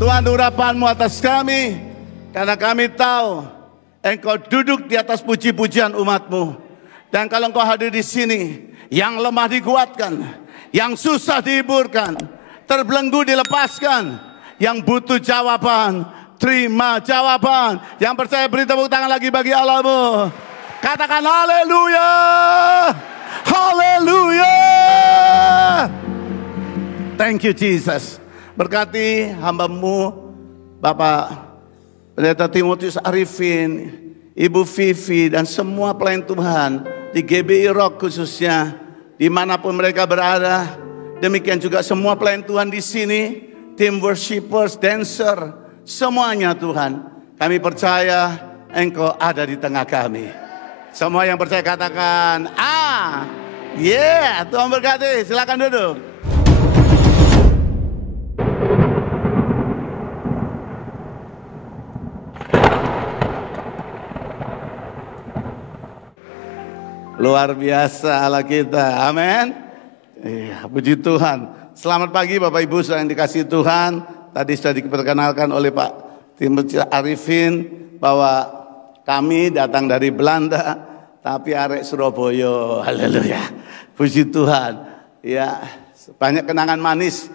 Tuhan, urapan-Mu atas kami, karena kami tahu Engkau duduk di atas puji-pujian umat-Mu. Dan kalau Engkau hadir di sini, yang lemah dikuatkan, yang susah dihiburkan, terbelenggu dilepaskan, yang butuh jawaban, terima jawaban. Yang percaya beri tepuk tangan lagi bagi Allah-Mu. Katakan haleluya, haleluya. Thank you Jesus. Berkati hamba-Mu, Bapak Pendeta Timotius Arifin, Ibu Vivi, dan semua pelayan Tuhan di GBI Rock khususnya, dimanapun mereka berada. Demikian juga semua pelayan Tuhan di sini, tim worshipers, dancer, semuanya Tuhan. Kami percaya Engkau ada di tengah kami. Semua yang percaya katakan, Tuhan berkati, silakan duduk. Luar biasa Allah kita, amin. Puji Tuhan. Selamat pagi Bapak Ibu yang dikasihi Tuhan. Tadi sudah diperkenalkan oleh Pak Timotius Arifin bahwa kami datang dari Belanda, tapi arek Surabaya. Haleluya. Puji Tuhan. Ya, banyak kenangan manis.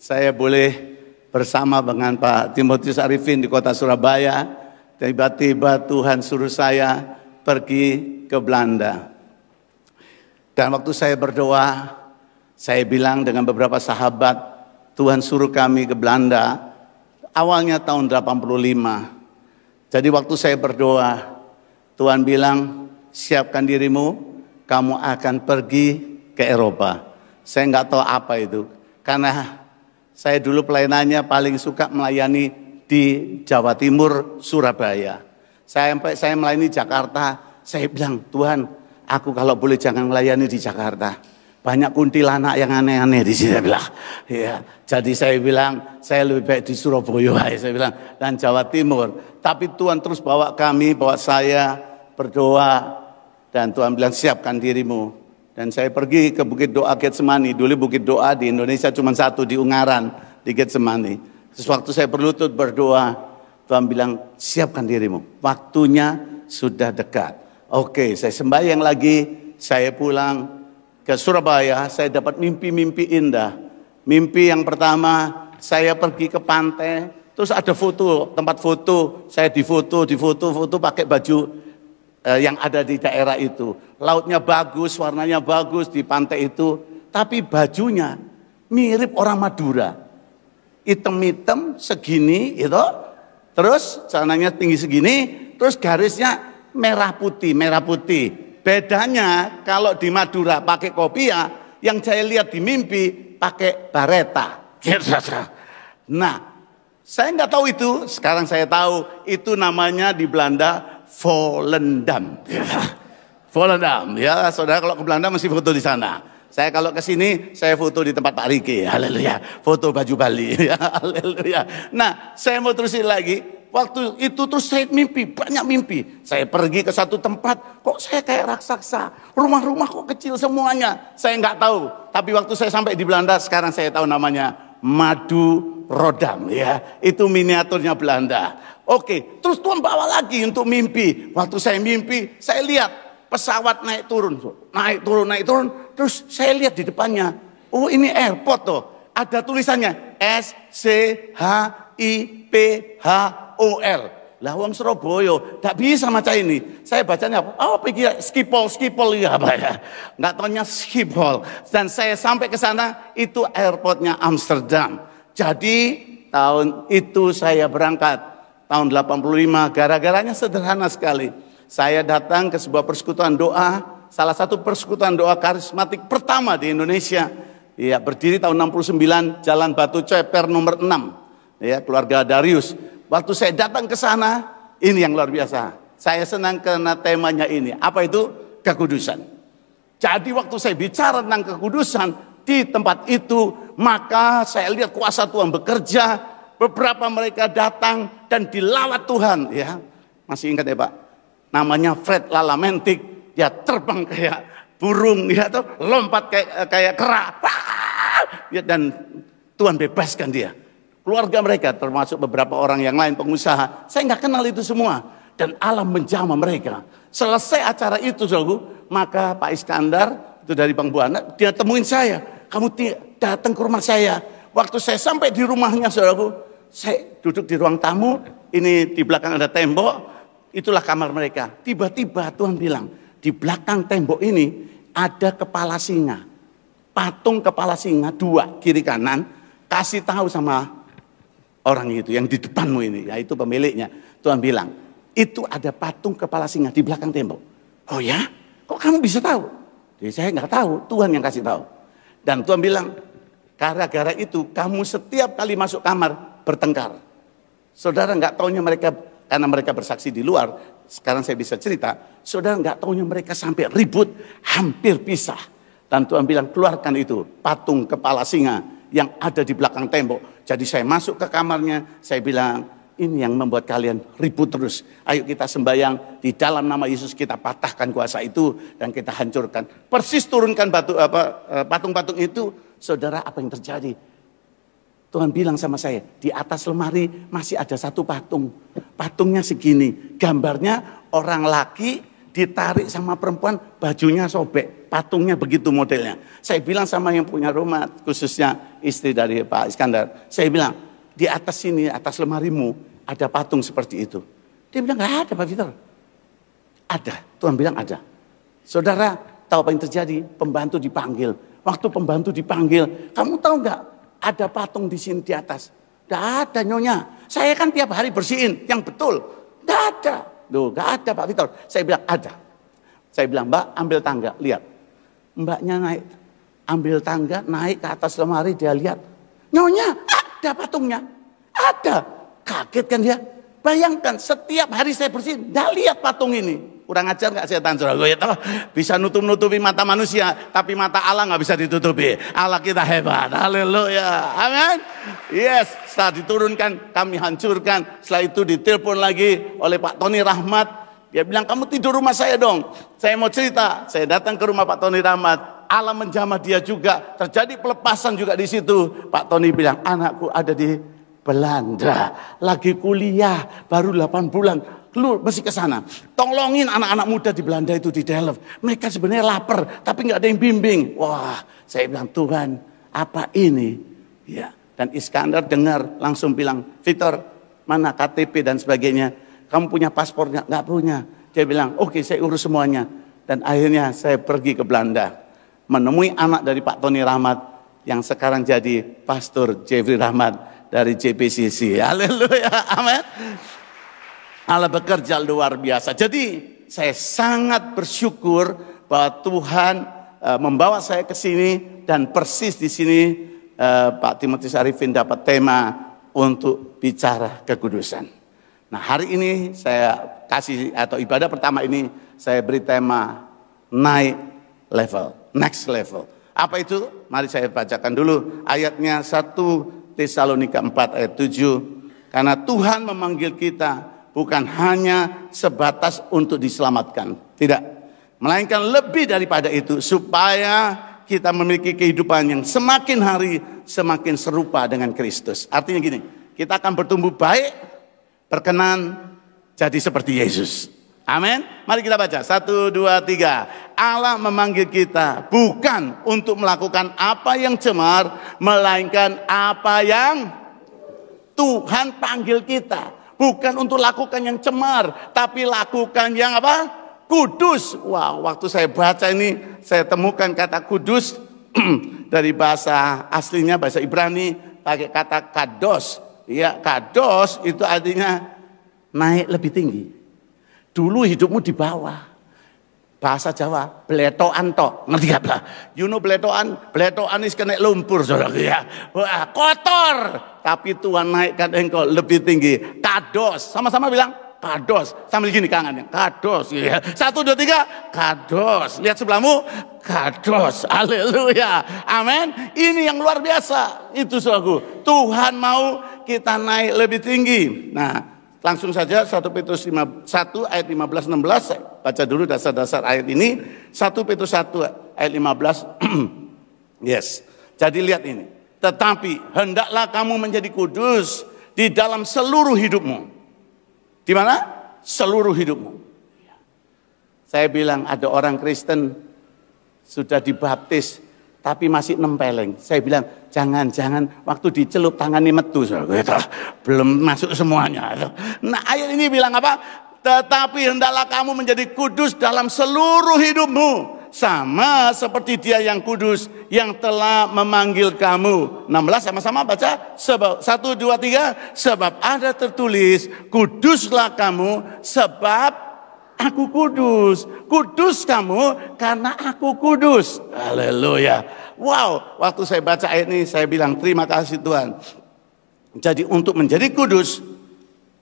Saya boleh bersama dengan Pak Timotius Arifin di kota Surabaya. Tiba-tiba Tuhan suruh saya pergi ke Belanda. Dan waktu saya berdoa, saya bilang dengan beberapa sahabat, Tuhan suruh kami ke Belanda, awalnya tahun 85. Jadi waktu saya berdoa, Tuhan bilang, siapkan dirimu, kamu akan pergi ke Eropa. Saya nggak tahu apa itu, karena saya dulu pelayanannya paling suka melayani di Jawa Timur, Surabaya. Sampai saya melayani Jakarta, saya bilang, Tuhan, aku kalau boleh jangan melayani di Jakarta. Banyak kuntilanak yang aneh-aneh di sini. Ya, jadi saya bilang, saya lebih baik di Surabaya. Saya bilang, dan Jawa Timur. Tapi Tuhan terus bawa kami, bawa saya berdoa. Dan Tuhan bilang, siapkan dirimu. Dan saya pergi ke Bukit Doa Getsemani. Dulu Bukit Doa di Indonesia cuma satu, di Ungaran, di Getsemani. Terus waktu saya berlutut berdoa, Tuhan bilang, siapkan dirimu. Waktunya sudah dekat. Oke, saya sembahyang lagi, saya pulang ke Surabaya, saya dapat mimpi-mimpi indah. Mimpi yang pertama, saya pergi ke pantai, terus ada foto, tempat foto, saya difoto pakai baju yang ada di daerah itu. Lautnya bagus, warnanya bagus di pantai itu, tapi bajunya mirip orang Madura. Hitam-hitam segini, itu, terus celananya tinggi segini, terus garisnya merah putih. Bedanya kalau di Madura pakai kopiah, yang saya lihat di mimpi pakai bareta. Nah, saya nggak tahu itu. Sekarang saya tahu itu namanya di Belanda Volendam. Volendam, ya saudara kalau ke Belanda mesti foto di sana. Saya kalau ke sini, saya foto di tempat Pak Riki. Haleluya, foto baju Bali. Haleluya. Nah, saya mau terusin lagi. Waktu itu terus saya mimpi, banyak mimpi. Saya pergi ke satu tempat, kok saya kayak raksasa. Rumah-rumah kok kecil semuanya. Saya nggak tahu. Tapi waktu saya sampai di Belanda, sekarang saya tahu namanya Madu Rodam. Ya, itu miniaturnya Belanda. Oke, terus Tuhan bawa lagi untuk mimpi. Waktu saya mimpi, saya lihat pesawat naik turun. Terus saya lihat di depannya. Oh ini airport tuh. Ada tulisannya SCHIPHOL. Lah wong Surabaya, tak bisa maca ini. Saya bacanya apa? Oh pikir Schiphol ya apa ya? Nggak taunya Schiphol. Dan saya sampai ke sana, itu airportnya Amsterdam. Jadi tahun itu saya berangkat, tahun 85, gara-garanya sederhana sekali. Saya datang ke sebuah persekutuan doa, salah satu persekutuan doa karismatik pertama di Indonesia. Ya, berdiri tahun 69, Jalan Batu Ceper nomor 6. Ya, keluarga Darius. Waktu saya datang ke sana, ini yang luar biasa. Saya senang karena temanya ini. Apa itu? Kekudusan. Jadi waktu saya bicara tentang kekudusan di tempat itu, maka saya lihat kuasa Tuhan bekerja. Beberapa mereka datang dan dilawat Tuhan. Ya, masih ingat ya Pak? Namanya Fred Lalamentik. Dia terbang kayak burung, ya, tuh, lompat kayak kera. Dan Tuhan bebaskan dia. keluarga mereka, termasuk beberapa orang yang lain pengusaha. Saya nggak kenal itu semua. Dan Allah menjamah mereka. Selesai acara itu, saudaraku, maka Pak Iskandar, itu dari Bang Buana, dia temuin saya. Kamu datang ke rumah saya. Waktu saya sampai di rumahnya, saudaraku, saya duduk di ruang tamu, ini di belakang ada tembok, itulah kamar mereka. Tiba-tiba Tuhan bilang, di belakang tembok ini ada kepala singa. Patung kepala singa, 2 kiri kanan, kasih tahu sama orang itu yang di depanmu ini, yaitu pemiliknya. Tuhan bilang, itu ada patung kepala singa di belakang tembok. Oh ya? Kok kamu bisa tahu? Jadi saya nggak tahu, Tuhan yang kasih tahu. Dan Tuhan bilang, gara-gara itu kamu setiap kali masuk kamar bertengkar. Saudara nggak taunya mereka, karena mereka bersaksi di luar, sekarang saya bisa cerita, saudara nggak taunya mereka sampai ribut, hampir pisah. Dan Tuhan bilang, keluarkan itu patung kepala singa yang ada di belakang tembok. Jadi saya masuk ke kamarnya, saya bilang, ini yang membuat kalian ribut terus. Ayo kita sembahyang, di dalam nama Yesus kita patahkan kuasa itu dan kita hancurkan. Persis turunkan patung-patung itu, saudara, apa yang terjadi? Tuhan bilang sama saya, di atas lemari masih ada satu patung. Patungnya segini, gambarnya orang laki ditarik sama perempuan, bajunya sobek. Patungnya begitu modelnya. Saya bilang sama yang punya rumah, khususnya istri dari Pak Iskandar. Saya bilang, di atas sini, atas lemarimu, ada patung seperti itu. Dia bilang, nggak ada Pak Victor. Ada, Tuhan bilang ada. Saudara, tahu apa yang terjadi? Pembantu dipanggil. Waktu pembantu dipanggil, kamu tahu nggak? Ada patung di sini di atas. Nggak ada nyonya. Saya kan tiap hari bersihin, yang betul. Nggak ada. Loh, nggak ada Pak Victor. Saya bilang, ada. Saya bilang, Mbak, ambil tangga, lihat. Mbaknya naik, ambil tangga, naik ke atas lemari, dia lihat. Nyonya, ada patungnya. Ada. Kaget kan dia. Bayangkan, setiap hari saya bersihin, nggak lihat patung ini. Kurang ajar nggak setan, saudara? Ya, bisa nutup-nutupi mata manusia, tapi mata Allah nggak bisa ditutupi. Allah kita hebat. Haleluya. Amin. Yes, setelah diturunkan, kami hancurkan. Setelah itu ditelepon lagi oleh Pak Tony Rahmat. Dia bilang, kamu tidur rumah saya dong. Saya mau cerita. Saya datang ke rumah Pak Tony Rahmat. Allah menjamah dia juga. Terjadi pelepasan juga di situ. Pak Tony bilang, anakku ada di Belanda. Lagi kuliah. Baru 8 bulan. Lu mesti ke sana. Tolongin anak-anak muda di Belanda itu di Delft. Mereka sebenarnya lapar. Tapi gak ada yang bimbing. Wah, saya bilang, Tuhan, apa ini? Ya. Dan Iskandar dengar langsung bilang, Victor, mana KTP dan sebagainya. Kamu punya paspornya? Nggak punya. Dia bilang, oke, saya urus semuanya. Dan akhirnya saya pergi ke Belanda. Menemui anak dari Pak Tony Rahmat. Yang sekarang jadi Pastor Jeffrey Rahmat dari JPCC. Haleluya. Amin. Allah bekerja luar biasa. Jadi saya sangat bersyukur bahwa Tuhan membawa saya ke sini. Dan persis di sini Pak Timotius Arifin dapat tema untuk bicara kekudusan. Nah, hari ini saya kasih, atau ibadah pertama ini saya beri tema naik level, next level. Apa itu? Mari saya bacakan dulu ayatnya 1 Tesalonika 4 ayat 7. Karena Tuhan memanggil kita bukan hanya sebatas untuk diselamatkan. Tidak. Melainkan lebih daripada itu, supaya kita memiliki kehidupan yang semakin hari semakin serupa dengan Kristus. Artinya gini, kita akan bertumbuh baik, berkenan jadi seperti Yesus. Amin. Mari kita baca. 1, 2, 3. Allah memanggil kita bukan untuk melakukan apa yang cemar, melainkan apa yang Tuhan panggil kita. Bukan untuk lakukan yang cemar, tapi lakukan yang apa? Kudus. Wah, waktu saya baca ini, saya temukan kata kudus dari bahasa aslinya, bahasa Ibrani, pakai kata kados. Ya, kados itu artinya naik lebih tinggi. Dulu hidupmu di bawah. Bahasa Jawa, beletoan tok. Ngerti gak? You know beletoan? Beletoan is kena lumpur, saudara. Ya. Wah, kotor. Tapi Tuhan naikkan engkau lebih tinggi. Kados. Sama-sama bilang, kados. Sambil gini kangannya. Kados. Ya. 1, 2, 3. Kados. Lihat sebelahmu. Kados. Haleluya. Amin. Ini yang luar biasa. Itu saudaraku. Tuhan mau kita naik lebih tinggi. Nah, langsung saja 1 Petrus 1 ayat 15-16. Saya baca dulu dasar-dasar ayat ini. 1 Petrus 1 ayat 15. Yes. Jadi lihat ini. Tetapi hendaklah kamu menjadi kudus di dalam seluruh hidupmu. Di mana? Seluruh hidupmu. Saya bilang ada orang Kristen sudah dibaptis tapi masih nempeleng. Saya bilang jangan-jangan waktu dicelup tangannya metu. Belum masuk semuanya. Nah ayat ini bilang apa? Tetapi hendaklah kamu menjadi kudus dalam seluruh hidupmu. Sama seperti Dia yang kudus yang telah memanggil kamu. 16 sama-sama baca. Sebab 1, 2, 3. Sebab ada tertulis, kuduslah kamu sebab aku kudus. Kudus kamu karena aku kudus. Haleluya. Wow, waktu saya baca ayat ini saya bilang terima kasih Tuhan. Jadi untuk menjadi kudus,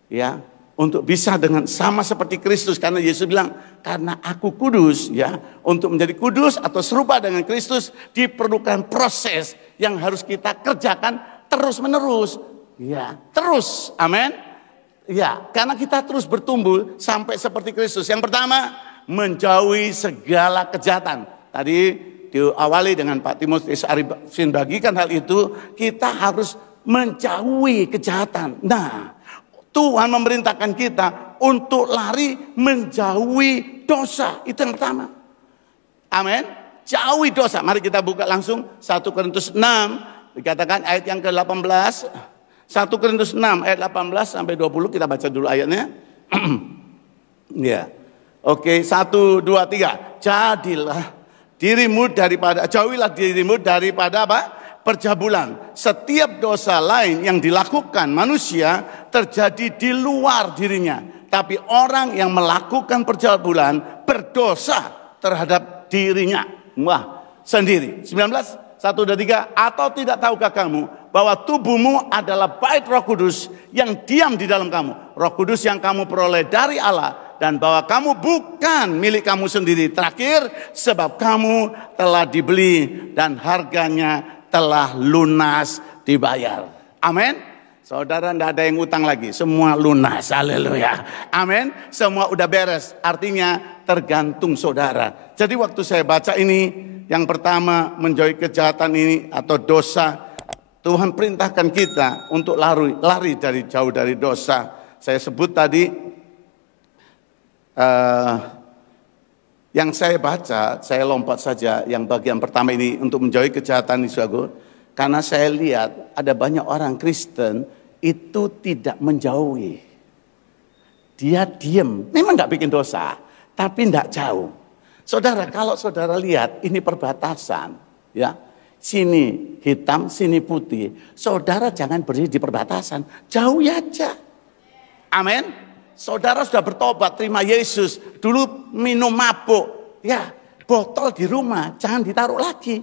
ya, untuk bisa dengan sama seperti Kristus, karena Yesus bilang karena aku kudus, ya, untuk menjadi kudus atau serupa dengan Kristus diperlukan proses yang harus kita kerjakan terus menerus, ya, terus, amin, ya, karena kita terus bertumbuh sampai seperti Kristus. Yang pertama, menjauhi segala kejahatan. Tadi diawali dengan Pak Timotius Arifin bagikan hal itu, kita harus menjauhi kejahatan. Nah, Tuhan memerintahkan kita untuk lari menjauhi dosa. Itu yang pertama. Amin. Jauhi dosa. Mari kita buka langsung 1 Korintus 6. Dikatakan ayat yang ke-18. 1 Korintus 6 ayat 18 sampai 20. Kita baca dulu ayatnya. Ya. Oke, 1, 2, 3. Jauhilah dirimu daripada apa? Percabulan. Setiap dosa lain yang dilakukan manusia terjadi di luar dirinya. Tapi orang yang melakukan percabulan berdosa terhadap dirinya. Wah, sendiri. 19, 1, 2, 3. Atau tidak tahukah kamu bahwa tubuhmu adalah bait Roh Kudus yang diam di dalam kamu. Roh Kudus yang kamu peroleh dari Allah. Dan bahwa kamu bukan milik kamu sendiri. Terakhir, sebab kamu telah dibeli dan harganya telah lunas dibayar. Amin. Saudara, tidak ada yang utang lagi. Semua lunas. Haleluya. Amin. Semua udah beres. Artinya tergantung saudara. Jadi waktu saya baca ini, yang pertama menjauhi kejahatan ini atau dosa. Tuhan perintahkan kita untuk lari dari jauh dari dosa. Saya sebut tadi, yang saya baca, saya lompat saja yang bagian pertama ini untuk menjauhi kejahatan ini, saudara. Karena saya lihat ada banyak orang Kristen itu tidak menjauhi. Dia diam, memang nggak bikin dosa, tapi nggak jauh. Saudara, kalau saudara lihat ini perbatasan, ya, sini hitam, sini putih. Saudara jangan berdiri di perbatasan, jauh aja. Amin. Saudara sudah bertobat, terima Yesus. Dulu minum mabuk, ya, botol di rumah, jangan ditaruh lagi.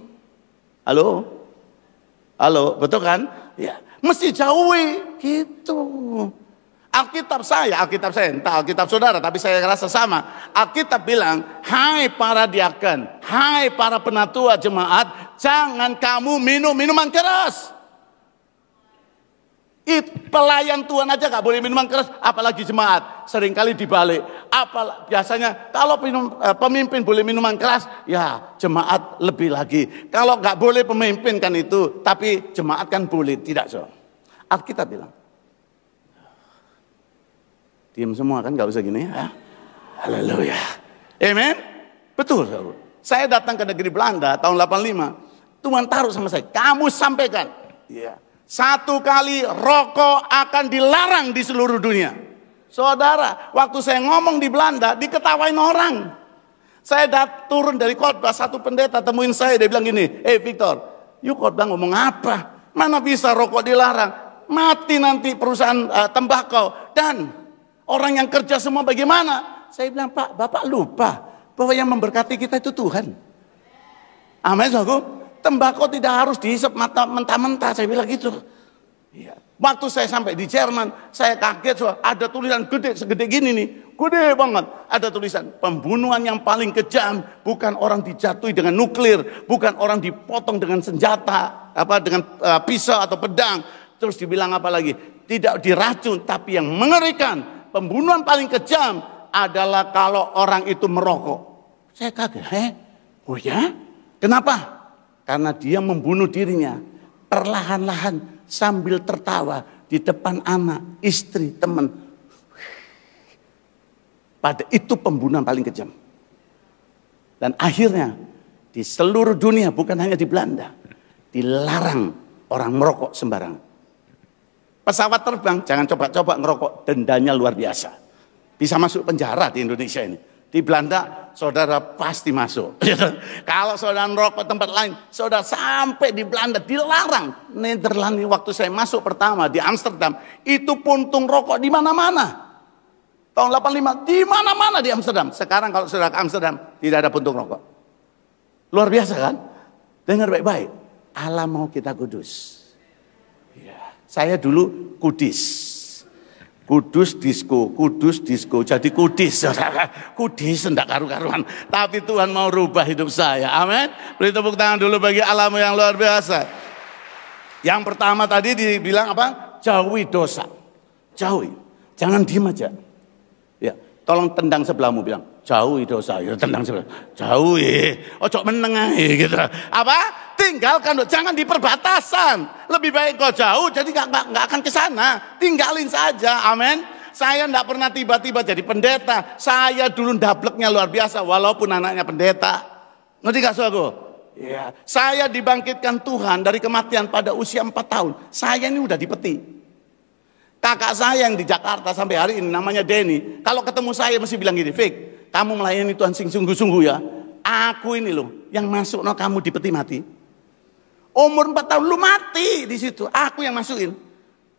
Halo? Halo, betul kan? Ya, mesti jauhi, gitu. Alkitab saya, entah Alkitab saudara, tapi saya rasa sama. Alkitab bilang, hai para diaken, hai para penatua jemaat, jangan kamu minum minuman keras. Pelayan Tuhan aja gak boleh minuman keras, apalagi jemaat. Seringkali dibalik. Biasanya kalau pemimpin boleh minuman keras, ya jemaat lebih lagi. Kalau gak boleh pemimpin kan itu, tapi jemaat kan boleh. Tidak, so. Alkitab bilang. Diam semua kan, gak usah gini ya. Haleluya. Amen. Betul. Saya datang ke negeri Belanda tahun 85. Tuhan taruh sama saya, kamu sampaikan. Ya. Satu kali rokok akan dilarang di seluruh dunia. Saudara, waktu saya ngomong di Belanda, diketawain orang. Saya turun dari khotbah, satu pendeta temuin saya, dia bilang gini, Victor, you khotbah ngomong apa? Mana bisa rokok dilarang? Mati nanti perusahaan tembakau. Dan orang yang kerja semua bagaimana? Saya bilang, Pak, Bapak lupa bahwa yang memberkati kita itu Tuhan. Amin, saudaraku. Tembakau tidak harus dihisap mentah-mentah, saya bilang gitu. Ya. Waktu saya sampai di Jerman, saya kaget, ada tulisan gede, segede gini nih, gede banget. Ada tulisan, pembunuhan yang paling kejam, bukan orang dijatuhi dengan nuklir, bukan orang dipotong dengan senjata, dengan pisau atau pedang. Terus dibilang apa lagi? Tidak diracun, tapi yang mengerikan, pembunuhan paling kejam adalah kalau orang itu merokok. Saya kaget, oh ya? Kenapa? Karena dia membunuh dirinya. perlahan-lahan sambil tertawa di depan anak, istri, teman. Pada itu pembunuhan paling kejam. Dan akhirnya di seluruh dunia, bukan hanya di Belanda, dilarang orang merokok sembarangan. Pesawat terbang, jangan coba-coba ngerokok, dendanya luar biasa. Bisa masuk penjara di Indonesia ini. Di Belanda, saudara pasti masuk. Kalau saudara merokok tempat lain, saudara sampai di Belanda dilarang. Nederland waktu saya masuk pertama di Amsterdam, itu puntung rokok di mana-mana. Tahun 85 di mana-mana di Amsterdam. Sekarang kalau saudara ke Amsterdam, tidak ada puntung rokok. Luar biasa kan? Dengar baik-baik. Allah mau kita kudus. Ya. Saya dulu kudis. Kudus disco, jadi kudis, kudis enggak karu-karuan. Tapi Tuhan mau rubah hidup saya, amin. Beri tepuk tangan dulu bagi Allahmu yang luar biasa. Yang pertama tadi dibilang apa? Jauhi dosa, jauhi, jangan diem aja. Ya, tolong tendang sebelahmu bilang, jauhi dosa, ya tendang sebelah, jauhi, ojo meneng aja gitu. Apa? Tinggalkan, jangan di perbatasan. Lebih baik kau jauh, jadi nggak akan ke sana. Tinggalin saja, amin. Saya nggak pernah tiba-tiba jadi pendeta. Saya dulu dableknya luar biasa, walaupun anaknya pendeta. Ngerti gak saudaraku? Ya. Saya dibangkitkan Tuhan dari kematian pada usia 4 tahun. Saya ini udah dipeti. Kakak saya yang di Jakarta sampai hari ini namanya Denny. Kalau ketemu saya mesti bilang gini, Fik, kamu melayani Tuhan sing sungguh-sungguh ya. Aku ini loh yang masuk no kamu di peti mati. Umur 4 tahun lu mati di situ. Aku yang masukin.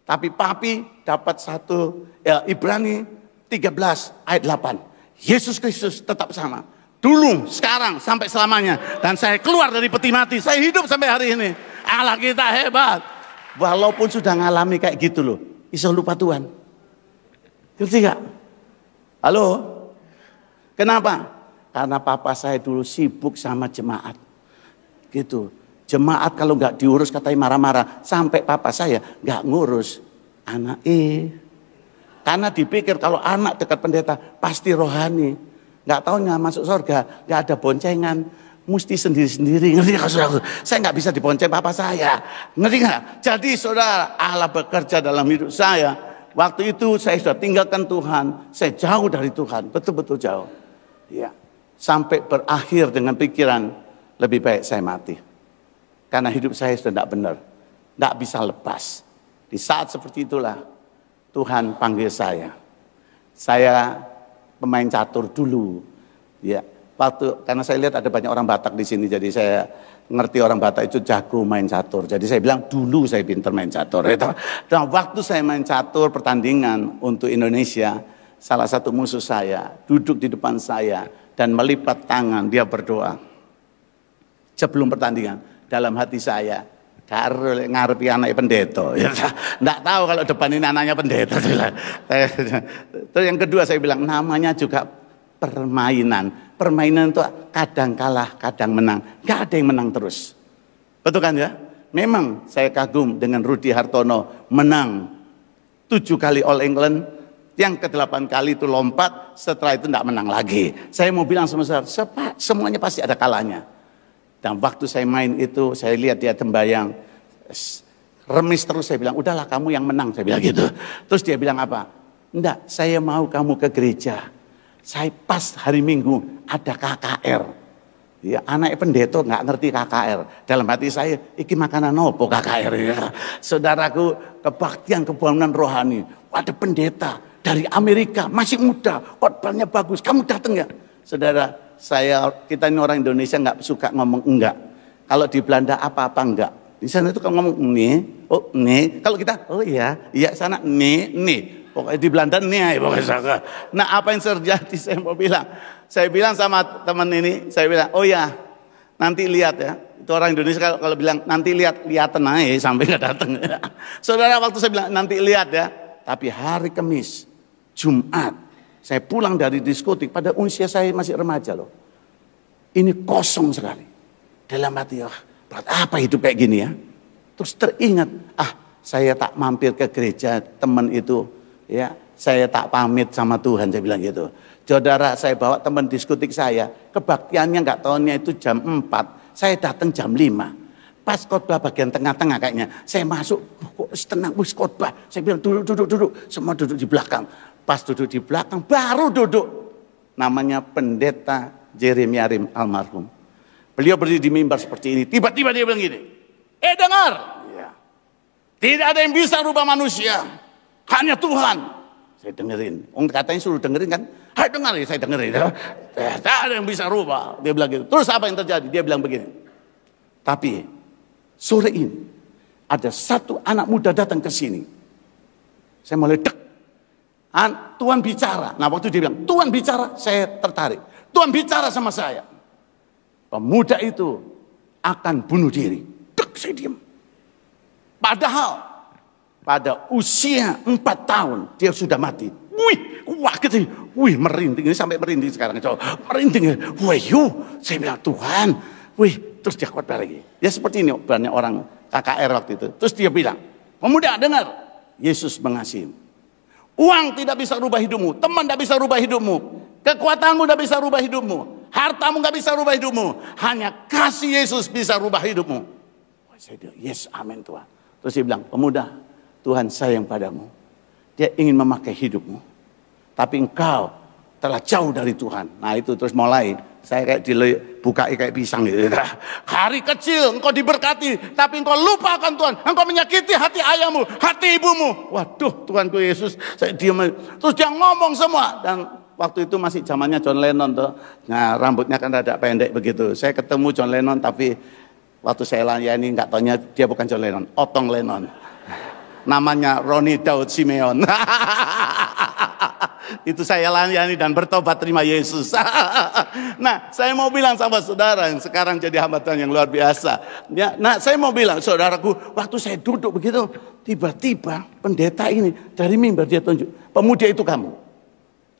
Tapi papi dapat satu Ibrani 13 ayat 8. Yesus Kristus tetap sama. Dulu, sekarang, sampai selamanya. Dan saya keluar dari peti mati. Saya hidup sampai hari ini. Allah kita hebat. Walaupun sudah ngalami kayak gitu loh. Bisa lupa Tuhan. Ngerti gak? Halo? Kenapa? Karena papa saya dulu sibuk sama jemaat. Gitu. Jemaat kalau nggak diurus katanya marah-marah. Sampai papa saya nggak ngurus anak Karena dipikir kalau anak dekat pendeta pasti rohani. Nggak taunya masuk surga, nggak ada boncengan. Mesti sendiri-sendiri. Ngerti nggak saudara? Saya nggak bisa dibonceng papa saya. Ngerti nggak? Jadi saudara, Allah bekerja dalam hidup saya. Waktu itu saya sudah tinggalkan Tuhan. Saya jauh dari Tuhan. Betul-betul jauh. Ya. Sampai berakhir dengan pikiran lebih baik saya mati. Karena hidup saya sudah tidak benar. Tidak bisa lepas. Di saat seperti itulah Tuhan panggil saya. Saya pemain catur dulu. Ya, karena saya lihat ada banyak orang Batak di sini. Jadi saya ngerti orang Batak itu jago main catur. Jadi saya bilang dulu saya pintar main catur. Dan waktu saya main catur pertandingan untuk Indonesia. Salah satu musuh saya duduk di depan saya. Dan melipat tangan dia berdoa. Sebelum pertandingan. Dalam hati saya, karo ngarepi anak pendeta. Ya, enggak tahu kalau depan ini anaknya pendeta. Terus yang kedua saya bilang, namanya juga permainan. Permainan itu kadang kalah, kadang menang. Enggak ada yang menang terus. Betul kan ya? Memang saya kagum dengan Rudi Hartono. Menang 7 kali All England. Yang ke-8 kali itu lompat, setelah itu enggak menang lagi. Saya mau bilang sama saudara, semuanya pasti ada kalahnya. Dan waktu saya main itu, saya lihat dia tembayang, remis terus, saya bilang, udahlah kamu yang menang, saya bilang gitu. Terus dia bilang apa? Enggak, saya mau kamu ke gereja. Saya pas hari Minggu ada KKR. Ya, anak pendeta nggak ngerti KKR. Dalam hati saya, iki makanan apa KKR ya. Saudaraku, kebaktian kebangunan rohani. Ada pendeta dari Amerika, masih muda, khotbahnya bagus. Kamu datang ya? Saudara, kita ini orang Indonesia nggak suka ngomong enggak. Kalau di Belanda apa-apa enggak. Di sana itu kalau ngomong nih, oh nih. Kalau kita, oh iya, iya sana nih. Pokoknya di Belanda nih, pokoknya. Nah apa yang terjadi saya mau bilang. Saya bilang sama teman ini, saya bilang, oh ya, nanti lihat ya. Itu orang Indonesia kalau bilang nanti lihatan aja sampai nggak datang. Saudara waktu saya bilang nanti lihat ya. Tapi hari Kamis, Jumat. Saya pulang dari diskotik pada usia saya masih remaja loh. Ini kosong sekali. Dalam hati, berat apa hidup kayak gini ya. Terus teringat, saya tak mampir ke gereja teman itu. Ya, saya tak pamit sama Tuhan, saya bilang gitu. Saudara, saya bawa teman diskotik saya. Kebaktiannya nggak tahunya itu jam 4. Saya datang jam 5. Pas khotbah bagian tengah-tengah kayaknya. Saya masuk, kok tenang, wis khotbah. Saya bilang duduk. Semua duduk di belakang. Pas duduk di belakang, baru duduk. Namanya Pendeta Jeremy Arim almarhum. Beliau berdiri di mimbar seperti ini. Tiba-tiba dia bilang gini. Dengar. Ya. Tidak ada yang bisa rubah manusia. Hanya Tuhan. Saya dengerin. Katanya suruh dengerin kan. Hai dengar ya, saya dengerin. Tidak ada yang bisa rubah. Dia bilang gitu. Terus apa yang terjadi? Dia bilang begini. Tapi sore ini ada satu anak muda datang ke sini. Saya mulai dek. Tuhan bicara. Nah waktu dia bilang, Tuhan bicara, saya tertarik. Tuhan bicara sama saya. Pemuda itu akan bunuh diri. Dek, saya diam. Padahal pada usia 4 tahun dia sudah mati. Wah gitu. Merinding. Ini sampai merinding sekarang. Merinding. Saya bilang Tuhan. Terus dia khotbah lagi. Ya seperti ini banyak orang KKR waktu itu. Terus dia bilang, pemuda dengar. Yesus mengasihi. Uang tidak bisa rubah hidupmu. Teman tidak bisa rubah hidupmu. Kekuatanmu tidak bisa rubah hidupmu. Hartamu tidak bisa rubah hidupmu. Hanya kasih Yesus bisa rubah hidupmu. Saya bilang, yes amin Tuhan. Terus dia bilang, pemuda Tuhan sayang padamu. Dia ingin memakai hidupmu. Tapi engkau telah jauh dari Tuhan. Nah itu terus mulai. Saya kayak dibukai kayak pisang gitu. Hari kecil engkau diberkati. Tapi engkau lupakan Tuhan. Engkau menyakiti hati ayahmu, hati ibumu. Waduh Tuhanku Yesus. Saya diam. Terus dia ngomong semua. Dan waktu itu masih zamannya John Lennon tuh. Nah rambutnya kan rada pendek begitu. Saya ketemu John Lennon tapi waktu saya layani nggak taunya dia bukan John Lennon. Otong Lennon. Namanya Ronnie Daud Simeon. Itu saya layani dan bertobat terima Yesus. Nah, saya mau bilang sama saudara yang sekarang jadi hamba Tuhan yang luar biasa. Ya, nah, saya mau bilang saudaraku, waktu saya duduk begitu, tiba-tiba pendeta ini dari mimbar dia tunjuk, pemuda itu kamu.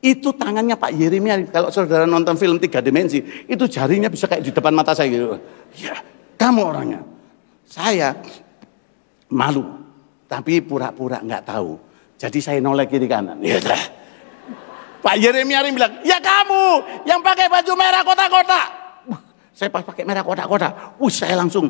Itu tangannya Pak Yeremia. Kalau saudara nonton film 3 dimensi, itu jarinya bisa kayak di depan mata saya gitu. Ya, kamu orangnya. Saya malu, tapi pura-pura nggak tahu. Jadi saya noleh kiri kanan. Ya dah. Pak Yeremia bilang, ya kamu yang pakai baju merah kotak-kotak. Saya pas pakai merah kotak-kotak. Saya langsung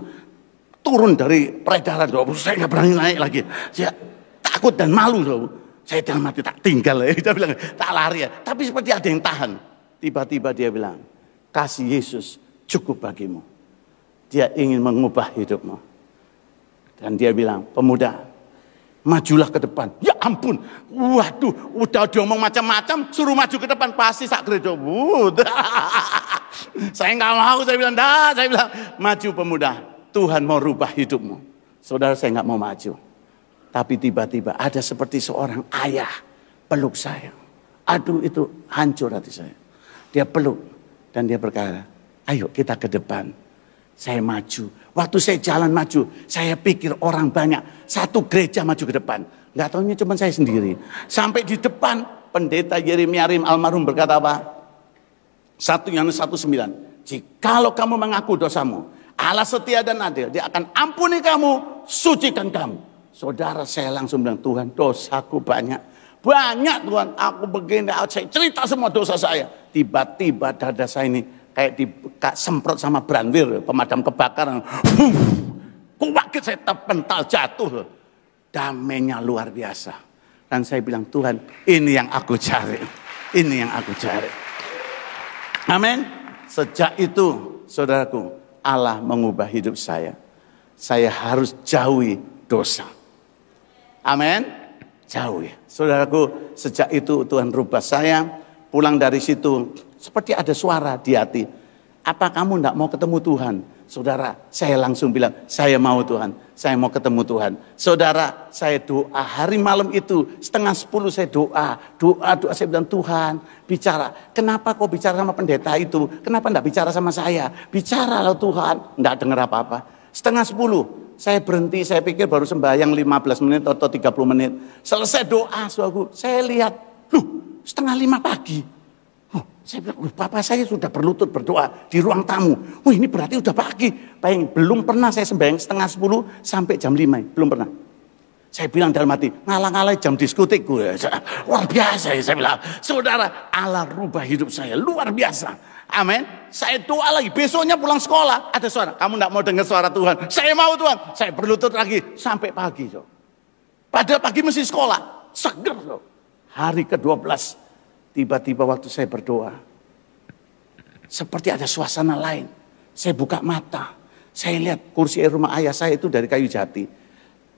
turun dari peredaran. Saya nggak berani naik lagi. Saya takut dan malu. Saya dalam hati tak tinggal. Dia bilang, tak lari ya. Tapi seperti ada yang tahan. Tiba-tiba dia bilang, kasih Yesus cukup bagimu. Dia ingin mengubah hidupmu. Dan dia bilang, pemuda, majulah ke depan. Ya ampun. Waduh, udah diomong macam-macam, suruh maju ke depan pasti sak gereja. Saya nggak mau, saya bilang, saya bilang, maju pemuda. Tuhan mau rubah hidupmu. Saudara, saya nggak mau maju. Tapi tiba-tiba ada seperti seorang ayah peluk saya. Aduh, itu hancur hati saya. Dia peluk dan dia berkata, ayo kita ke depan. Saya maju. Waktu saya jalan maju, saya pikir orang banyak. Satu gereja maju ke depan. Nggak tahunya cuma saya sendiri. Sampai di depan, pendeta Yeremia Arim almarhum berkata apa? 1 Yohanes 1:9. Jikalau kamu mengaku dosamu, Allah setia dan adil. Dia akan ampuni kamu, sucikan kamu. Saudara, saya langsung bilang, Tuhan dosaku banyak. Banyak Tuhan, aku begini, saya cerita semua dosa saya. Tiba-tiba dada saya ini kayak disemprot sama branwir, pemadam kebakaran. Kuwakit saya terpental jatuh. Damainya luar biasa. Dan saya bilang, Tuhan ini yang aku cari. Ini yang aku cari. Amin. Sejak itu saudaraku, Allah mengubah hidup saya. Saya harus jauhi dosa. Amin. Jauhi. Saudaraku, sejak itu Tuhan rubah saya. Pulang dari situ seperti ada suara di hati. Apa kamu tidak mau ketemu Tuhan? Saudara, saya langsung bilang, saya mau Tuhan. Saya mau ketemu Tuhan. Saudara, saya doa. Hari malam itu, 9:30 saya doa. Doa, saya bilang, Tuhan, bicara. Kenapa kau bicara sama pendeta itu? Kenapa tidak bicara sama saya? Bicaralah Tuhan. Tidak dengar apa-apa. 9:30, saya berhenti. Saya pikir baru sembahyang 15 menit atau 30 menit. Selesai doa, saudaraku. Saya lihat, 4:30 pagi. Saya bilang, Bapak saya sudah berlutut berdoa di ruang tamu. Ini berarti udah pagi. Bayangin, belum pernah saya sembahyang 9:30 sampai jam 5. Belum pernah. Saya bilang dalam hati, ngalah-ngalah jam diskotik gue. Luar biasa ya, saya bilang. Saudara, Allah rubah hidup saya. Luar biasa. Amin. Saya doa lagi, besoknya pulang sekolah ada suara. Kamu tidak mau dengar suara Tuhan? Saya mau Tuhan. Saya berlutut lagi sampai pagi. Padahal pagi mesti sekolah, seger. Hari ke-12, tiba-tiba waktu saya berdoa, seperti ada suasana lain. Saya buka mata, saya lihat kursi rumah ayah saya itu dari kayu jati.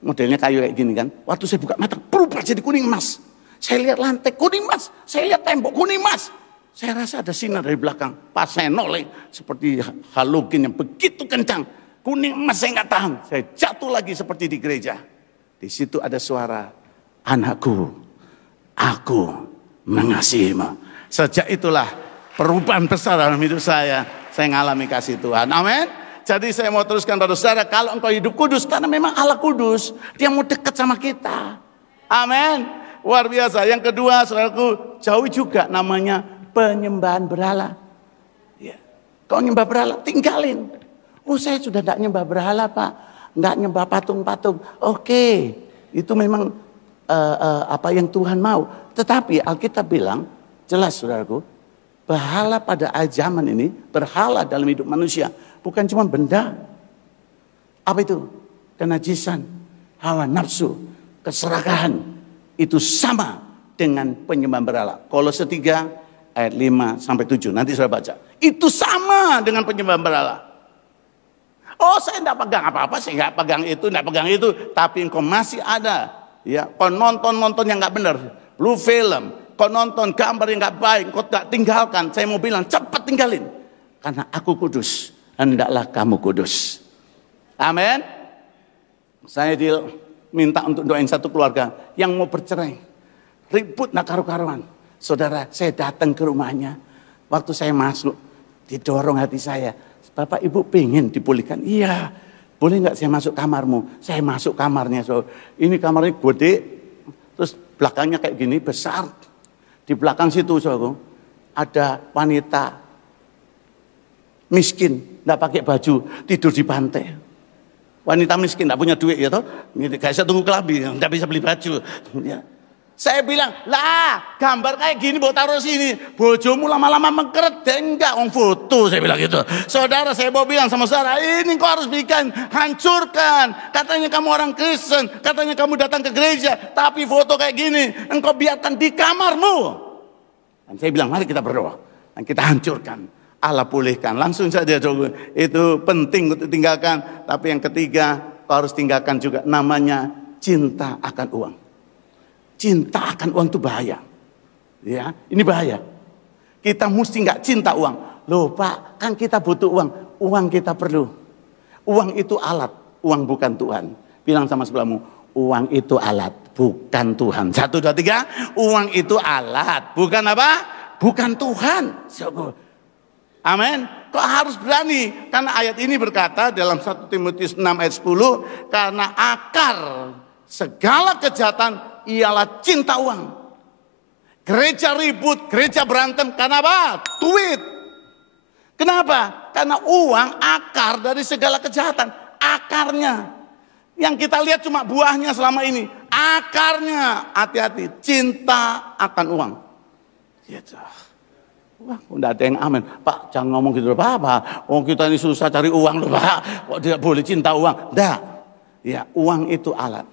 Modelnya kayu kayak gini kan. Waktu saya buka mata, berubah jadi kuning emas. Saya lihat lantai kuning emas, saya lihat tembok kuning emas. Saya rasa ada sinar dari belakang. Pas saya noleh seperti halogen yang begitu kencang. Kuning emas saya nggak tahan. Saya jatuh lagi seperti di gereja. Di situ ada suara, anakku, aku mengasihimu. Sejak itulah perubahan besar dalam hidup saya. Saya mengalami kasih Tuhan. Amin. Jadi saya mau teruskan pada saudara. Kalau engkau hidup kudus, karena memang Allah kudus. Dia mau dekat sama kita. Amin. Luar biasa. Yang kedua, saudaraku, jauhi juga namanya penyembahan berhala. Ya. Kau nyembah berhala, tinggalin. Oh, saya sudah tidak nyembah berhala, Pak. Enggak nyembah patung-patung. Oke, itu memang apa yang Tuhan mau. Tetapi Alkitab bilang, jelas saudaraku, berhala pada zaman ini, berhala dalam hidup manusia, bukan cuma benda. Apa itu? Kenajisan, hawa nafsu, keserakahan. Itu sama dengan penyembahan berhala. Kolose 3 ayat 5 sampai 7. Nanti saya baca. Itu sama dengan penyembahan berhala. Oh, saya tidak pegang apa-apa, saya nggak pegang itu, tidak pegang itu. Tapi engkau masih ada, ya, kau nonton yang nggak benar, blue film, kau nonton gambar yang nggak baik, kau tak tinggalkan. Saya mau bilang cepat tinggalin, karena aku kudus, hendaklah kamu kudus. Amin. Saya minta untuk doain satu keluarga yang mau bercerai, ribut nak karu-karuan. Saudara, saya datang ke rumahnya, waktu saya masuk, didorong hati saya. Bapak Ibu pengen dipulihkan? Iya. Boleh nggak saya masuk kamarmu? Saya masuk kamarnya. So, ini kamarnya gede. Terus belakangnya kayak gini besar. Di belakang situ so, ada wanita miskin, nggak pakai baju, tidur di pantai. Wanita miskin nggak punya duit ya toh. Gak bisa tunggu kelambi, nggak bisa beli baju. Ya. Saya bilang, lah gambar kayak gini mau taruh sini. Bojomu lama-lama mengkeret. Enggak, foto saya bilang gitu. Saudara, saya mau bilang sama saudara, ini kau harus bikin, hancurkan. Katanya kamu orang Kristen, katanya kamu datang ke gereja. Tapi foto kayak gini, engkau biarkan di kamarmu. Dan saya bilang, mari kita berdoa. Dan kita hancurkan. Allah pulihkan. Langsung saja coba. Itu penting untuk tinggalkan. Tapi yang ketiga, kau harus tinggalkan juga namanya cinta akan uang. Cinta akan uang itu bahaya. Ya, ini bahaya. Kita mesti nggak cinta uang. Loh Pak, kan kita butuh uang. Uang kita perlu. Uang itu alat, uang bukan Tuhan. Bilang sama sebelahmu, uang itu alat, bukan Tuhan. 1, 2, 3, uang itu alat, bukan apa? Bukan Tuhan. Amin. Kok harus berani? Karena ayat ini berkata dalam 1 Timotius 6 ayat 10, karena akar segala kejahatan ialah cinta uang. Gereja ribut, gereja berantem karena apa? Duit. Kenapa? Karena uang akar dari segala kejahatan. Akarnya. Yang kita lihat cuma buahnya selama ini. Akarnya, hati-hati, cinta akan uang. Gitu. Wah, udah ada yang amin. Pak, jangan ngomong gitu loh, Pak. Oh, kita ini susah cari uang loh, Pak. Kok tidak boleh cinta uang? Enggak. Ya, uang itu alat.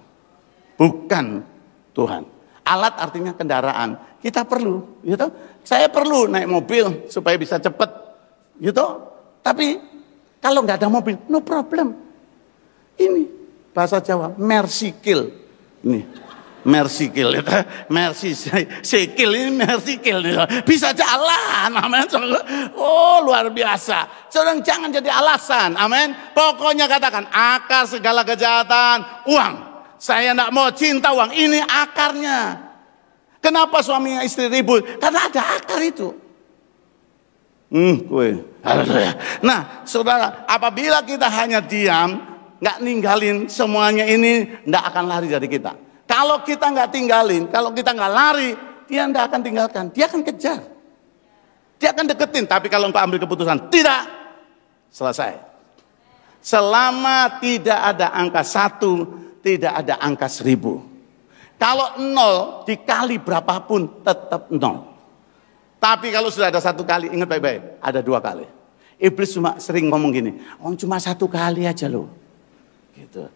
Bukan Tuhan. Alat artinya kendaraan. Kita perlu, gitu. Saya perlu naik mobil supaya bisa cepat, gitu. Tapi kalau nggak ada mobil, no problem. Ini bahasa Jawa, mersikil. Ini mersikil, gitu. Mersikil ini mersikil, gitu. Bisa jalan, amin. Oh luar biasa. Saudara jangan jadi alasan, amin. Pokoknya katakan akar segala kejahatan uang. Saya tidak mau cinta uang, ini akarnya. Kenapa suami istri ribut? Karena ada akar itu. Nah, saudara, apabila kita hanya diam, nggak ninggalin semuanya ini, nggak akan lari dari kita. Kalau kita nggak tinggalin, kalau kita nggak lari, dia nggak akan tinggalkan, dia akan kejar, dia akan deketin. Tapi kalau engkau ambil keputusan, tidak, selesai. Selama tidak ada angka 1, tidak ada angka 1000. Kalau 0 dikali berapapun tetap 0. Tapi kalau sudah ada satu kali, ingat baik-baik, ada dua kali. Iblis cuma sering ngomong gini, cuma satu kali aja loh. Gitu.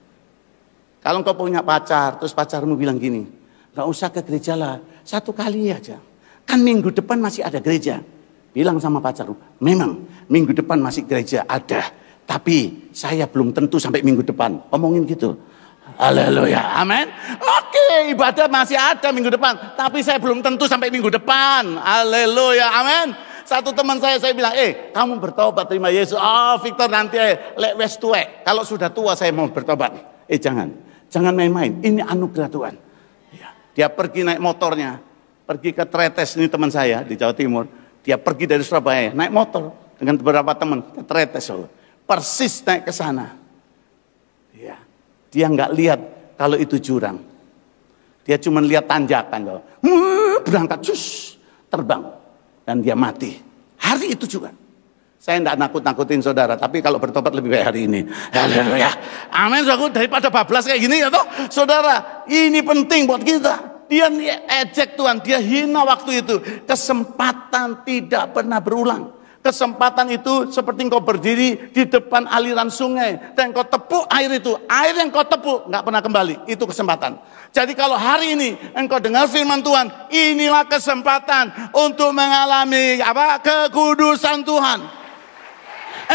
Kalau engkau punya pacar, terus pacarmu bilang gini, gak usah ke gereja lah, satu kali aja. Kan minggu depan masih ada gereja. Bilang sama pacarmu, memang minggu depan masih gereja ada. Tapi saya belum tentu sampai minggu depan. Omongin gitu. Haleluya, amin. Oke, ibadah masih ada minggu depan, tapi saya belum tentu sampai minggu depan. Haleluya, amin. Satu teman saya bilang, kamu bertobat terima Yesus. Victor nanti lek wes tuwek. Kalau sudah tua saya mau bertobat. Jangan main-main. Ini anugerah Tuhan. Ya, dia pergi naik motornya, pergi ke Tretes, ini teman saya di Jawa Timur. Dia pergi dari Surabaya naik motor dengan beberapa teman ke Tretes, persis naik ke sana. Dia nggak lihat kalau itu jurang. Dia cuma lihat tanjakan. Berangkat, terbang. Dan dia mati. Hari itu juga. Saya nggak nakut-nakutin saudara. Tapi kalau bertobat lebih baik hari ini. Haleluya. Amin. Daripada bablas kayak gini ya toh. Saudara, ini penting buat kita. Dia ejek Tuhan. Dia hina waktu itu. Kesempatan tidak pernah berulang. Kesempatan itu seperti engkau berdiri di depan aliran sungai. Dan engkau tepuk air itu. Air yang kau tepuk nggak pernah kembali. Itu kesempatan. Jadi kalau hari ini engkau dengar firman Tuhan. Inilah kesempatan untuk mengalami kekudusan Tuhan.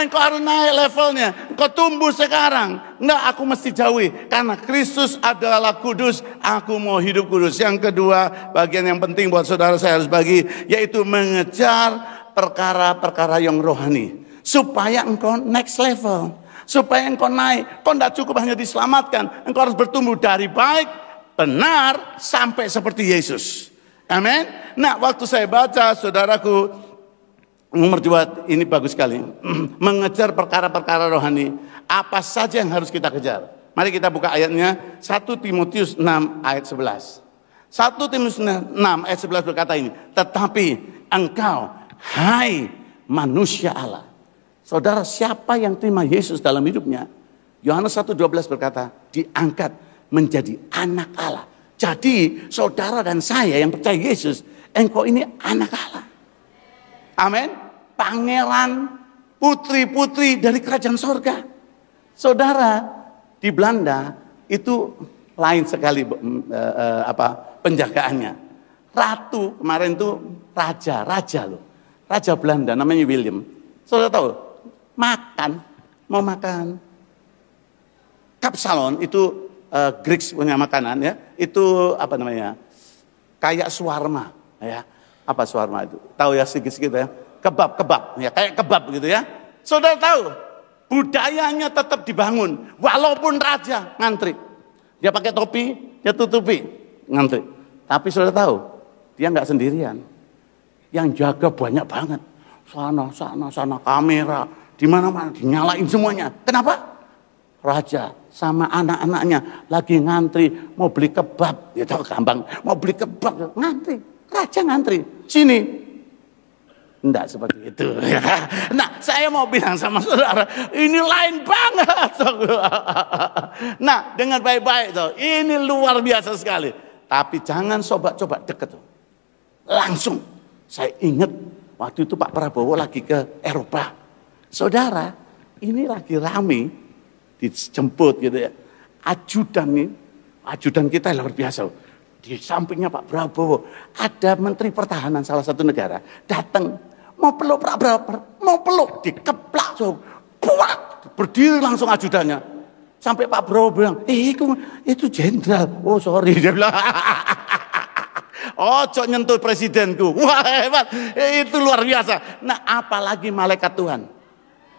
Engkau harus naik levelnya. Engkau tumbuh sekarang. Nggak, aku mesti jauhi. Karena Kristus adalah kudus. Aku mau hidup kudus. Yang kedua, bagian yang penting buat saudara saya harus bagi. Yaitu mengejar perkara-perkara yang rohani. Supaya engkau next level. Supaya engkau naik. Engkau tidak cukup hanya diselamatkan. Engkau harus bertumbuh dari baik, benar, sampai seperti Yesus. Amin. Nah, waktu saya baca, saudaraku, nomor 2 ini bagus sekali. Mengejar perkara-perkara rohani. Apa saja yang harus kita kejar? Mari kita buka ayatnya. 1 Timotius 6 ayat 11. 1 Timotius 6 ayat 11 berkata ini. Tetapi engkau, hai manusia Allah. Saudara, siapa yang terima Yesus dalam hidupnya? Yohanes 1:12 berkata, diangkat menjadi anak Allah. Jadi saudara dan saya yang percaya Yesus, engkau ini anak Allah. Amin. Pangeran, putri-putri dari kerajaan sorga. Saudara, di Belanda itu lain sekali penjagaannya. Ratu kemarin itu raja loh. Raja Belanda namanya William. Saudara tahu, mau makan. Kapsalon itu Greeks punya makanan ya. Itu kayak shawarma ya. Apa shawarma itu? Tahu ya sedikit-sedikit ya. Kebab ya, kayak kebab gitu ya. Saudara tahu, budayanya tetap dibangun walaupun raja ngantri. Dia pakai topi, dia tutupi, ngantri. Tapi saudara tahu, dia nggak sendirian. Yang jaga banyak banget. Sana kamera, di mana-mana dinyalain semuanya. Kenapa? Raja sama anak-anaknya lagi ngantri mau beli kebab. Ya tahu gampang, mau beli kebab ngantri. Raja ngantri. Sini. Enggak seperti itu. Nah, saya mau bilang sama saudara, ini lain banget. Nah, dengar baik-baik tuh. Ini luar biasa sekali. Tapi jangan coba deket tuh. Langsung. Saya ingat waktu itu Pak Prabowo lagi ke Eropa. Saudara, ini lagi rame, dijemput gitu ya. Ajudan kita luar biasa. Di sampingnya Pak Prabowo, ada Menteri Pertahanan salah satu negara. Datang, mau peluk Pak Prabowo, mau peluk, dikeplak. Buat, berdiri langsung ajudannya. Sampai Pak Prabowo bilang, itu jenderal. Oh sorry, dia bilang. Cok nyentuh presidenku. Wah hebat. Itu luar biasa. Nah apalagi malaikat Tuhan.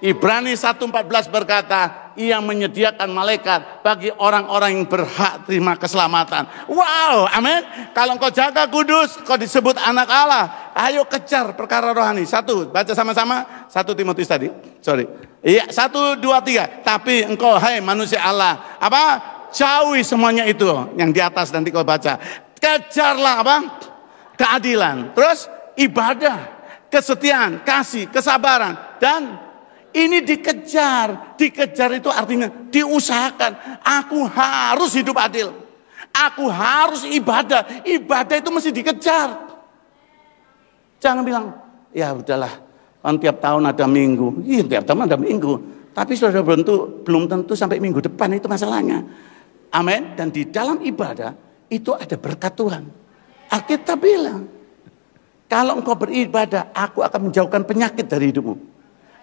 Ibrani 1:14 berkata, ia menyediakan malaikat bagi orang-orang yang berhak terima keselamatan. Wow, amin. Kalau engkau jaga kudus, kau disebut anak Allah. Ayo kejar perkara rohani. 1, baca sama-sama. 1 Timotius tadi. Sorry. Iya, 1, 2, 3. Tapi engkau, hai manusia Allah. Jauhi semuanya itu. Yang di atas nanti kau baca. Kejarlah keadilan. Terus ibadah, kesetiaan, kasih, kesabaran. Dan ini dikejar. Dikejar itu artinya diusahakan. Aku harus hidup adil. Aku harus ibadah. Ibadah itu mesti dikejar. Jangan bilang, ya udahlah, kan tiap tahun ada minggu. Iya, tiap tahun ada minggu. Tapi saudara belum tentu sampai minggu depan, itu masalahnya. Amin. Dan di dalam ibadah itu ada berkat Tuhan. Alkitab bilang, kalau engkau beribadah, aku akan menjauhkan penyakit dari hidupmu.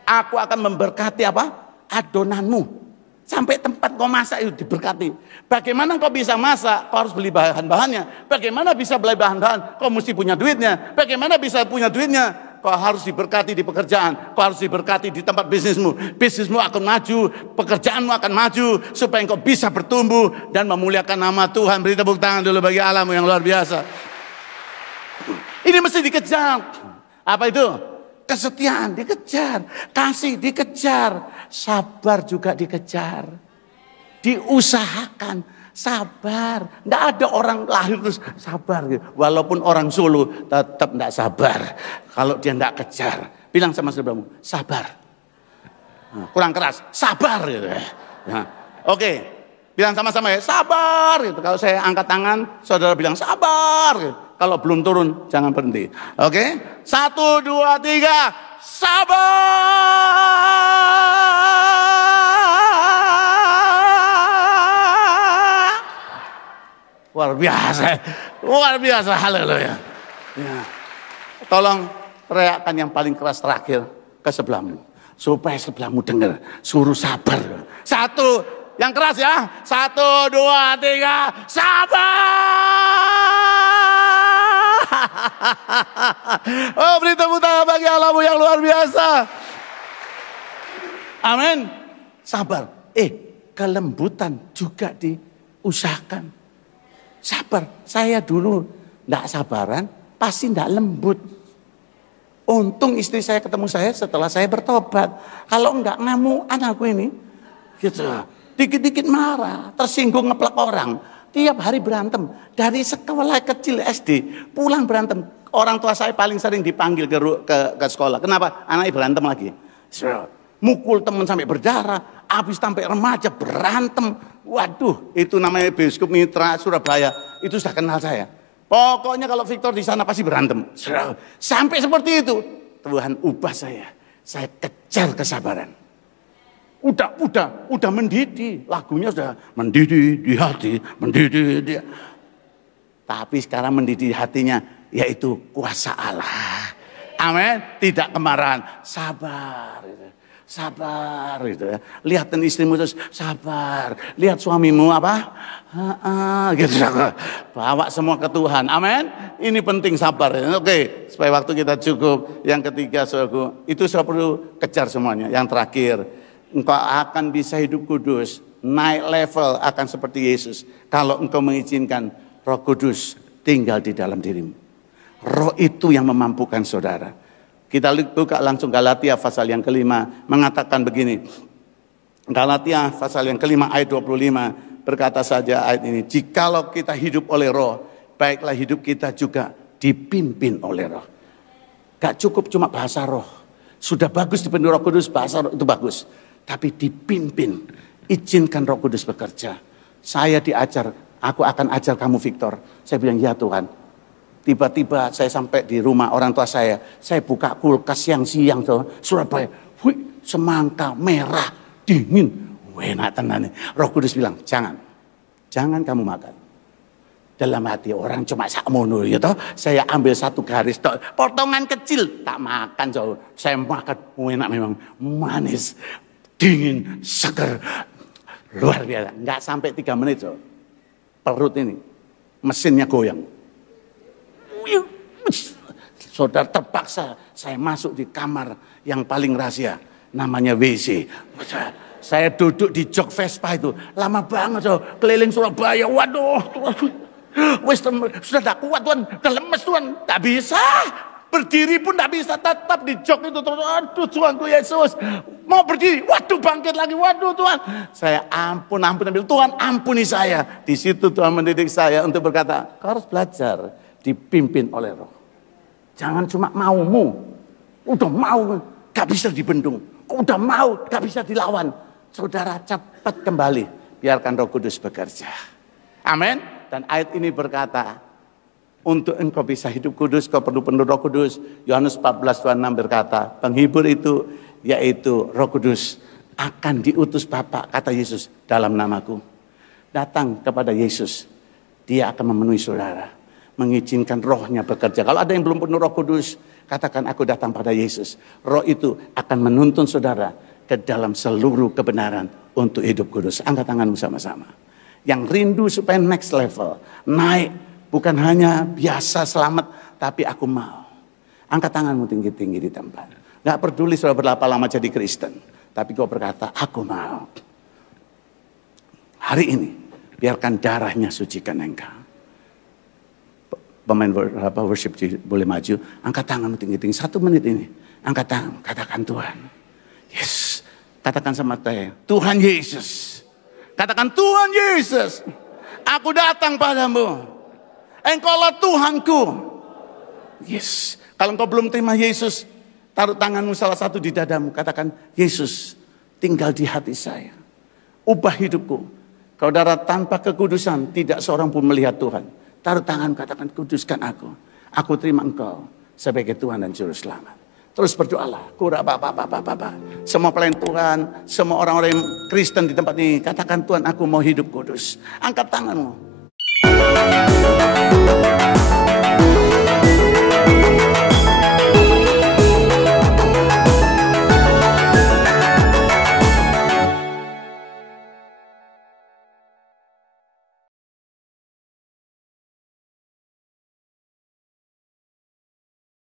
Aku akan memberkati apa? Adonanmu. Sampai tempat kau masak itu diberkati. Bagaimana kau bisa masak? Kau harus beli bahan-bahannya. Bagaimana bisa beli bahan-bahan? Kau mesti punya duitnya. Bagaimana bisa punya duitnya? Kau harus diberkati di pekerjaan. Kau harus diberkati di tempat bisnismu. Bisnismu akan maju. Pekerjaanmu akan maju. Supaya kau bisa bertumbuh dan memuliakan nama Tuhan. Beri tepuk tangan dulu bagi Allahmu yang luar biasa. Ini mesti dikejar. Apa itu? Kesetiaan dikejar. Kasih dikejar. Sabar juga dikejar. Diusahakan. Sabar. Tidak ada orang lahir terus sabar. Walaupun orang Solo tetap tidak sabar. Kalau dia tidak kejar. Bilang sama saudaramu, sabar. Kurang keras, sabar. Gitu. Nah, oke. Bilang sama-sama ya, sabar. Gitu. Kalau saya angkat tangan, saudara bilang sabar. Gitu. Kalau belum turun, jangan berhenti. Oke? 1, 2, 3, sabar. Luar biasa, haleluya. Ya. Tolong teriakan yang paling keras terakhir ke sebelahmu. Supaya sebelahmu dengar, suruh sabar. 1, yang keras ya. 1, 2, 3, sabar. Oh, beri tepuk tangan bagi Allahmu yang luar biasa. Amin. Sabar. Kelembutan juga diusahakan. Sabar. Saya dulu tidak sabaran, pasti tidak lembut. Untung istri saya ketemu saya setelah saya bertobat. Kalau enggak ngamuan aku ini. Gitu. Dikit-dikit marah, tersinggung ngeplak orang. Tiap hari berantem. Dari sekolah kecil SD, pulang berantem. Orang tua saya paling sering dipanggil ke sekolah. Kenapa? Anaknya berantem lagi. Mukul teman sampai berdarah. Habis sampai remaja berantem. Waduh, itu namanya Biskup Mitra Surabaya. Itu sudah kenal saya. Pokoknya kalau Victor di sana pasti berantem. Sampai seperti itu. Tuhan ubah saya. Saya kejar kesabaran. Udah mendidih. Lagunya sudah mendidih di hati, mendidih di. Tapi sekarang mendidih di hatinya yaitu kuasa Allah. Amin. Tidak kemarahan, sabar. Sabar gitu ya. Lihatin istrimu terus sabar. Lihat suamimu apa? Gitu. Bawa semua ke Tuhan. Amin. Ini penting sabar. Oke, supaya waktu kita cukup. Yang ketiga, saudaraku, itu saya perlu kejar semuanya. Yang terakhir, engkau akan bisa hidup kudus, naik level akan seperti Yesus. Kalau engkau mengizinkan Roh Kudus tinggal di dalam dirimu. Roh itu yang memampukan saudara. Kita buka langsung Galatia pasal yang ke-5 mengatakan begini. Galatia pasal yang ke-5 ayat 25 berkata saja ayat ini. Jikalau kita hidup oleh Roh, baiklah hidup kita juga dipimpin oleh Roh. Gak cukup cuma bahasa Roh. Sudah bagus dipenuhi Roh Kudus, bahasa Roh itu bagus. Tapi dipimpin, izinkan Roh Kudus bekerja. Saya diajar, aku akan ajar kamu Victor. Saya bilang ya Tuhan. Tiba-tiba saya sampai di rumah orang tua saya buka kulkas siang-siang Surabaya. Wih, semangka merah, dingin. Enak tenan. Roh Kudus bilang, jangan kamu makan. Dalam hati orang cuma sakmono ya toh. Saya ambil satu garis toh, potongan kecil tak makan Saya makan, enak memang, manis, dingin, seger. Luar biasa. Enggak sampai 3 menit perut ini mesinnya goyang. Saudara, terpaksa saya masuk di kamar yang paling rahasia, namanya WC. Saya duduk di jok Vespa itu, lama banget keliling Surabaya. Waduh, sudah tak kuat Tuhan, sudah lemes Tuhan, tak bisa. Berdiri pun tak bisa, tetap di jok itu terus. Aduh Tuhanku Yesus, mau berdiri, waduh bangkit lagi, waduh Tuhan. Saya ampun, Tuhan ampuni saya. Di situ Tuhan mendidik saya untuk berkata, kau harus belajar dipimpin oleh Roh. Jangan cuma maumu. Udah mau, gak bisa dibendung. Udah mau, gak bisa dilawan. Saudara cepat kembali. Biarkan Roh Kudus bekerja. Amin. Dan ayat ini berkata, Untuk engkau bisa hidup kudus, kau perlu penuh Roh Kudus. Yohanes 14:26 berkata, penghibur itu yaitu Roh Kudus akan diutus Bapa, kata Yesus, dalam namaku. Datang kepada Yesus, dia akan memenuhi saudara, mengizinkan rohnya bekerja. Kalau ada yang belum penuh Roh Kudus, katakan aku datang pada Yesus. Roh itu akan menuntun saudara ke dalam seluruh kebenaran untuk hidup kudus. Angkat tanganmu sama-sama. Yang rindu supaya next level, naik. Bukan hanya biasa selamat, tapi aku mau. Angkat tanganmu tinggi-tinggi di tempat. Gak peduli sudah berapa lama jadi Kristen. Tapi kau berkata, aku mau. Hari ini, biarkan darahnya sucikan engkau. Pemain worship boleh maju. Angkat tanganmu tinggi-tinggi. 1 menit ini. Angkat tangan, katakan Tuhan. Yes. Katakan sama saya, Tuhan Yesus. Katakan Tuhan Yesus. Aku datang padamu. Engkaulah Tuhanku. Yes. Kalau engkau belum terima Yesus, taruh tanganmu salah satu di dadamu. Katakan, Yesus tinggal di hati saya. Ubah hidupku. Saudara, tanpa kekudusan tidak seorang pun melihat Tuhan. Taruh tangan, katakan, kuduskan aku. Aku terima engkau sebagai Tuhan dan Juru Selamat. Terus berdoalah. Semua pelayan Tuhan, semua orang-orang yang Kristen di tempat ini, katakan, Tuhan, aku mau hidup kudus. Angkat tanganmu.